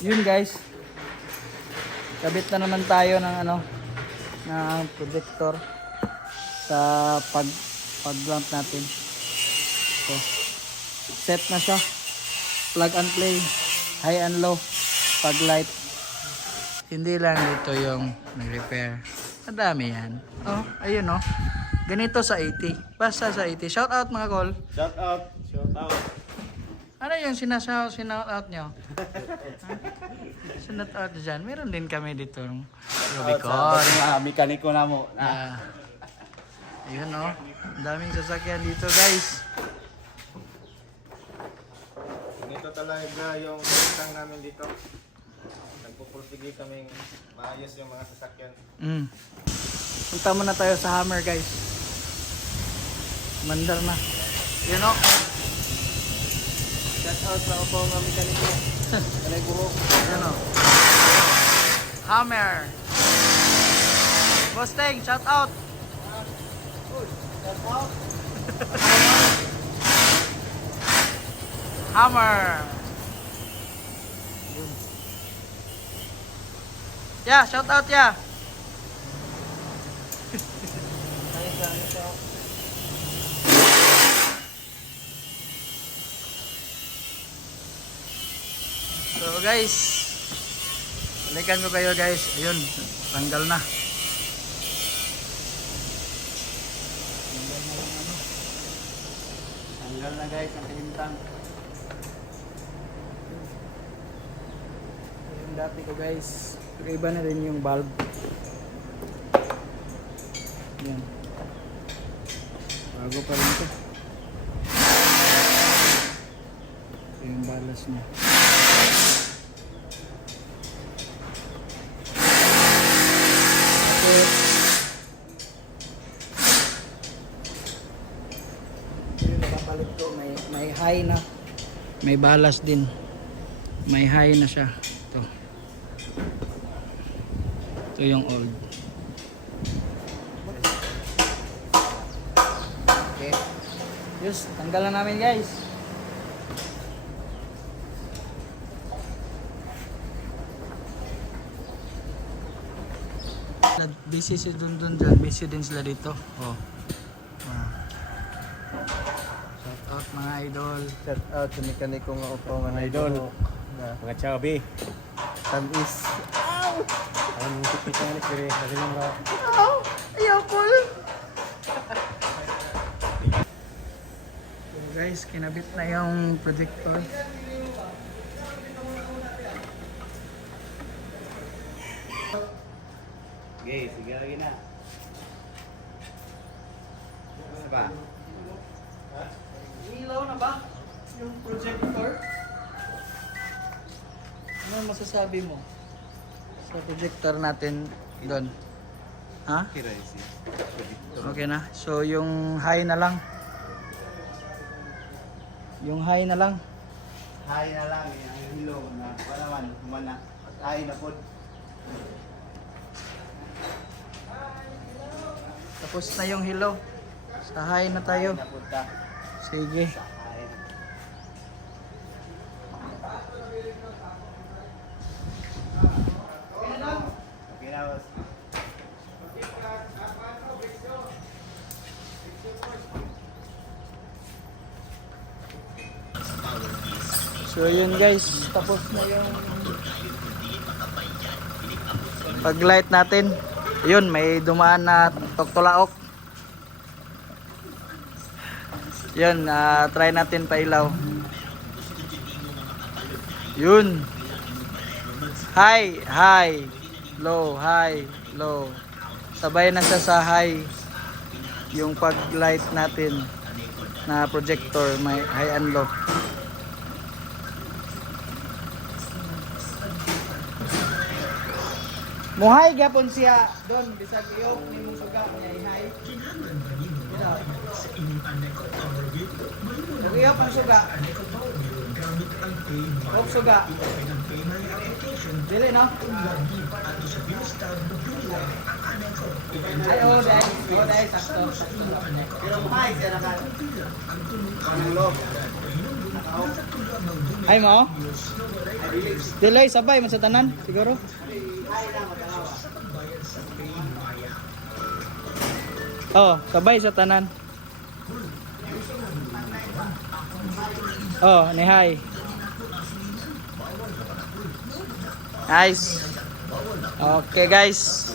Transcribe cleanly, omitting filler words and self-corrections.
Yun guys. Kabit na naman tayo ng ng projector sa pag-lamp natin. So, set na siya. Plug and play, high and low, pag light. Hindi lang dito yung nag-repair. Madami yan. Oh, ayun oh. Ganito sa 80. Basta sa 80. Shout out mga call. Shout out. Shout out. Ano yung sinout out nyo? Sinout out dyan. Meron din kami dito ng Rubicon. Mga mekaniko na mo. Ayun oh. Ang daming sasakyan dito guys. Ganito talaga yung bintang namin dito. Nagpupursige kaming maayos yung mga sasakyan. Punta muna tayo sa Hammer guys. Mandar na. Yun o. Shout out sa upo ng mekaniko. Kanay buhok. Yun o. Hammer. Boss Teng, shout out. Shout out. Hammer. Yeah, shout out ya. So guys, balikan ko kayo guys. Ayun, tanggal na. Tanggal na guys ang kalintang. Yung dati ko guys, iba na rin yung bulb. Yan. Bago pa rin ito. Ito yung balas niya. Nakapalit ko, may high na. May balas din. May high na siya. Ito. Ito yung old. Okay. Yes, tanggalan namin guys. Busy si dun dyan. Busy din sila dito. Oh. Shout out mga idol. Shout out sa mekaniko nga upo mga idol. Mga chubby. Tamis. Ang tipis na ni Kiri. Kasi mga... Ayoko. So guys, kinabit na yung projector. Okay, sige lagi na. Ano ba? Ilaw na ba yung projector? Ano masasabi mo sa projector natin doon? Ha? Okay na. So yung high na lang. Yung high na lang. Hay na lang, yung hilo na wala man, humana. Hay na po. Tapos na yung hilo. Sa high na tayo. Napunta. Sige. Okay na, boss. So yun guys, tapos na yung pag-light natin. Yun, may dumaan na toktolaok. Yun, try natin pailaw. Yun. High, high, low, high, low. Sabay na siya sa high. Yung pag-light natin na projector, may high and low. Muhay gapon siya doon bisag iyo nimong suga niya ihay. Iyo pang suga. Og suga. Dili no? Ay dai sakto. Pero muhay siya na kanang loob. Ay mo? Ay Delay sabay man sa tanan siguro. Oh, sabay sa tanan. Oh, ni hi. Nice. Okay guys.